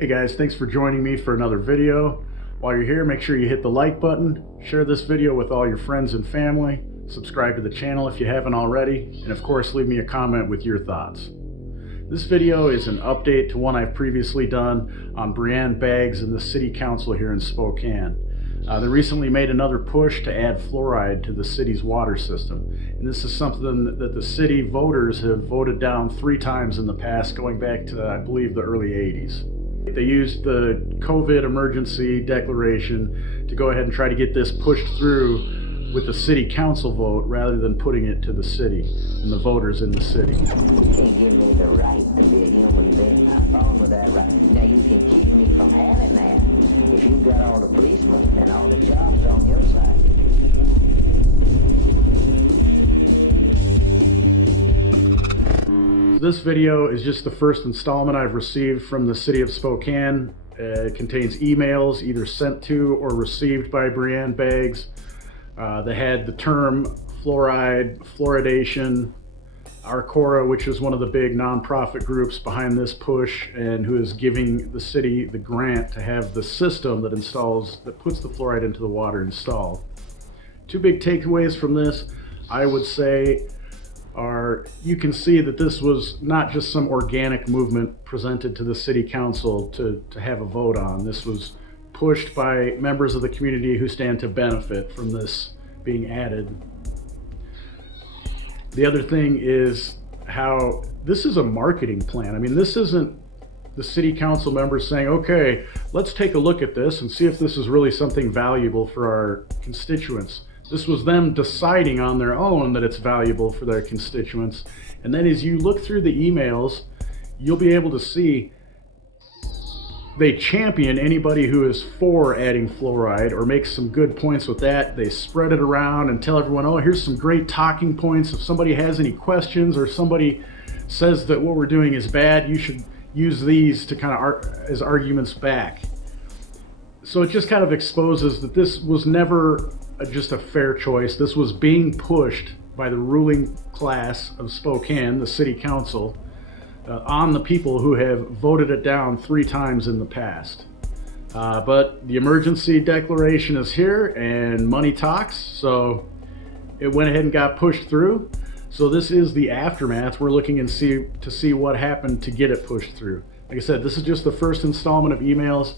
Hey guys, thanks for joining me for another video. While you're here, make sure you hit the like button, share this video with all your friends and family, subscribe to the channel if you haven't already, and of course leave me a comment with your thoughts. This video is an update to one I've previously done on Brianne Baggs and the City Council here in Spokane. They recently made another push to add fluoride to the city's water system. And this is something that the city voters have voted down 3 times in the past, going back to, I believe, the early 80s. They used the COVID emergency declaration to go ahead and try to get this pushed through with the city council vote rather than putting it to the city and the voters in the city. You can't give me the right to be a human being. I'm fine with that right. Now you can keep me from having that if you've got all the policemen and all the jobs on your side. This video is just the first installment I've received from the City of Spokane. It contains emails either sent to or received by Brianne Baggs. They had the term fluoride, fluoridation, Arcora, which is one of the big nonprofit groups behind this push and who is giving the city the grant to have the system that puts the fluoride into the water installed. 2 big takeaways from this, I would say, are you can see that this was not just some organic movement presented to the city council to have a vote on. This was pushed by members of the community who stand to benefit from this being added. The other thing is how this is a marketing plan. I mean, this isn't the city council members saying, okay, let's take a look at this and see if this is really something valuable for our constituents. This was them deciding on their own that it's valuable for their constituents. And then as you look through the emails, you'll be able to see they champion anybody who is for adding fluoride or makes some good points with that. They spread it around and tell everyone, oh, here's some great talking points. If somebody has any questions or somebody says that what we're doing is bad, you should use these to kind of as arguments back. So it just kind of exposes that this was never just a fair choice. This was being pushed by the ruling class of Spokane, the city council, on the people who have voted it down 3 times in the past. But the emergency declaration is here and money talks, so it went ahead and got pushed through. So this is the aftermath. We're looking and to see what happened to get it pushed through. Like I said, this is just the first installment of emails.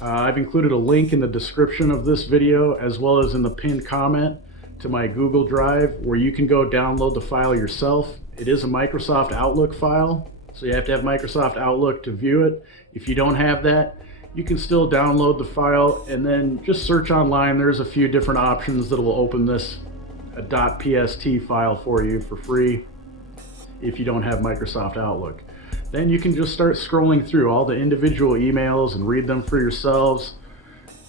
I've included a link in the description of this video as well as in the pinned comment to my Google Drive where you can go download the file yourself. It is a Microsoft Outlook file, so you have to have Microsoft Outlook to view it. If you don't have that, you can still download the file and then just search online. There's a few different options that will open this .pst file for you for free if you don't have Microsoft Outlook. Then you can just start scrolling through all the individual emails and read them for yourselves,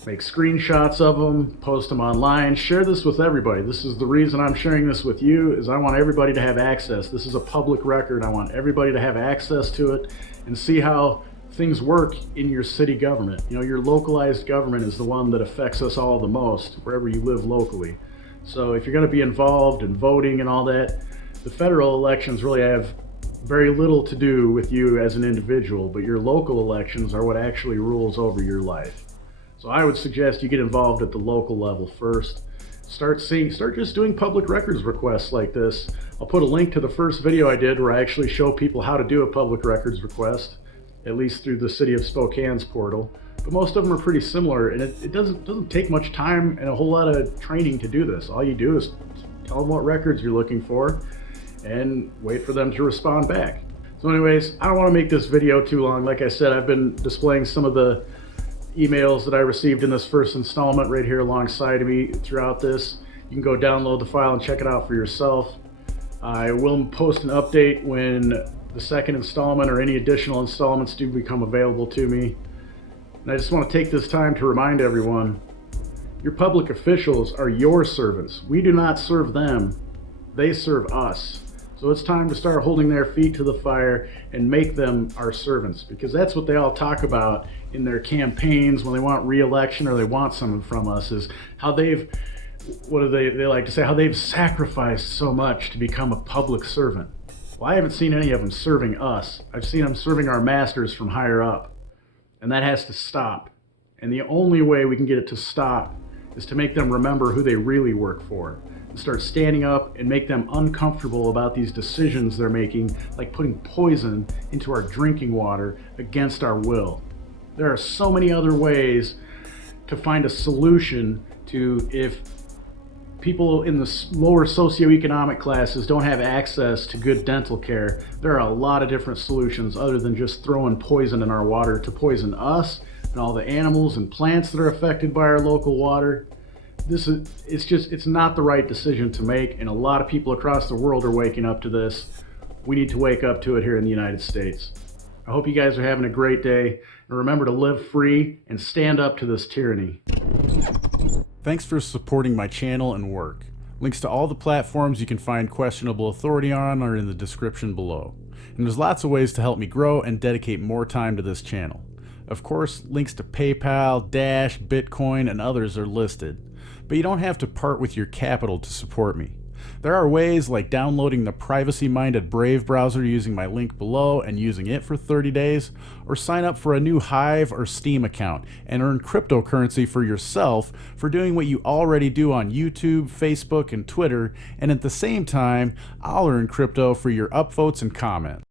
make screenshots of them, post them online, share this with everybody. This is the reason I'm sharing this with you, is I want everybody to have access. This is a public record. I want everybody to have access to it and see how things work in your city government. You know, your localized government is the one that affects us all the most, wherever you live locally. So if you're going to be involved in voting and all that, the federal elections really have very little to do with you as an individual, but your local elections are what actually rules over your life. So I would suggest you get involved at the local level first. Start just doing public records requests like this. I'll put a link to the first video I did where I actually show people how to do a public records request, at least through the City of Spokane's portal. But most of them are pretty similar, and it doesn't take much time and a whole lot of training to do this. All you do is tell them what records you're looking for and wait for them to respond back. So anyways, I don't want to make this video too long. Like I said, I've been displaying some of the emails that I received in this first installment right here alongside of me throughout this. You can go download the file and check it out for yourself. I will post an update when the second installment or any additional installments do become available to me. And I just want to take this time to remind everyone, your public officials are your servants. We do not serve them, they serve us. So it's time to start holding their feet to the fire and make them our servants, because that's what they all talk about in their campaigns when they want re-election or they want something from us, is how they like to say, how they've sacrificed so much to become a public servant. Well, I haven't seen any of them serving us. I've seen them serving our masters from higher up. And that has to stop. And the only way we can get it to stop is to make them remember who they really work for. And start standing up and make them uncomfortable about these decisions they're making, like putting poison into our drinking water against our will. There are so many other ways to find a solution to if people in the lower socioeconomic classes don't have access to good dental care. There are a lot of different solutions other than just throwing poison in our water to poison us and all the animals and plants that are affected by our local water. It's not the right decision to make, and a lot of people across the world are waking up to this. We need to wake up to it here in the United States. I hope you guys are having a great day, and remember to live free and stand up to this tyranny. Thanks for supporting my channel and work. Links to all the platforms you can find Questionable Authority on are in the description below. And there's lots of ways to help me grow and dedicate more time to this channel. Of course, links to PayPal, Dash, Bitcoin, and others are listed. But you don't have to part with your capital to support me. There are ways like downloading the privacy-minded Brave browser using my link below and using it for 30 days, or sign up for a new Hive or Steam account and earn cryptocurrency for yourself for doing what you already do on YouTube, Facebook, and Twitter, and at the same time, I'll earn crypto for your upvotes and comments.